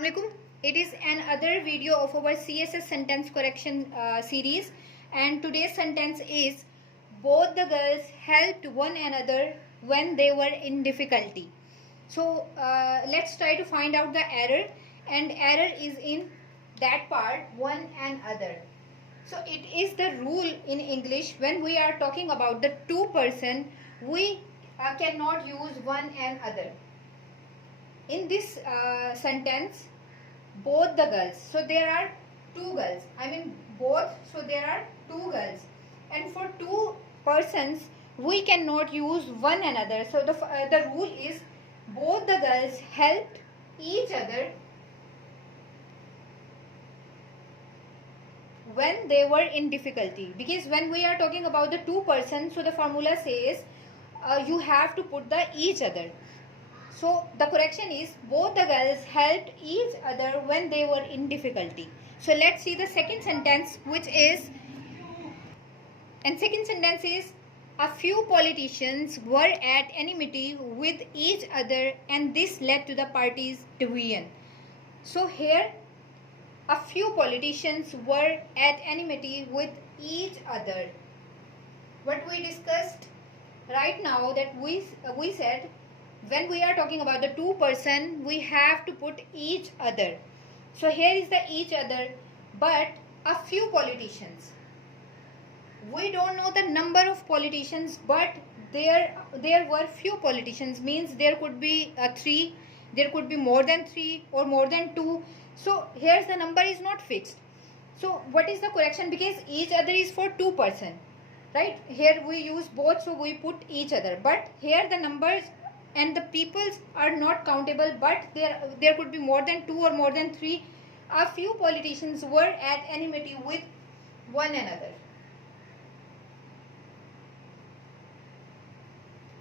Assalamualaikum. It is another video of our CSS sentence correction series, and today's sentence is both the girls helped one another when they were in difficulty. So let's try to find out the error, and error is in that part one and other. So it is the rule in English when we are talking about the two person, we cannot use one and other. In this sentence, both the girls, so there are two girls, both, so there are two girls, and for two persons we cannot use one another. So the rule is both the girls helped each other when they were in difficulty, because when we are talking about the two persons, so the formula says you have to put the each other. So the correction is both the girls helped each other when they were in difficulty. So let's see the second sentence, which is, and second sentence is, a few politicians were at enmity with each other and this led to the party's division. So here, a few politicians were at enmity with each other. What we discussed right now, that we said, when we are talking about the two person, we have to put each other. So here is the each other, but a few politicians. We don't know the number of politicians, but there were few politicians, means there could be three, there could be more than three or more than two. So here's the number is not fixed. So what is the correction? Because each other is for two person, right? Here we use both, so we put each other, but here the numbers and the peoples are not countable, but there could be more than two or more than three. A few politicians were at enmity with one another.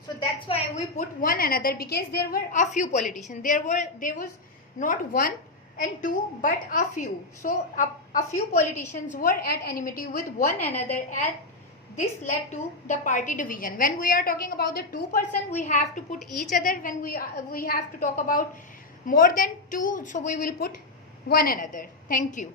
So that's why we put one another, because there were a few politicians. There was not one and two, but a few. So a few politicians were at enmity with one another, and this led to the party division. When we are talking about the two person, we have to put each other. When we have to talk about more than two, so we will put one another. Thank you.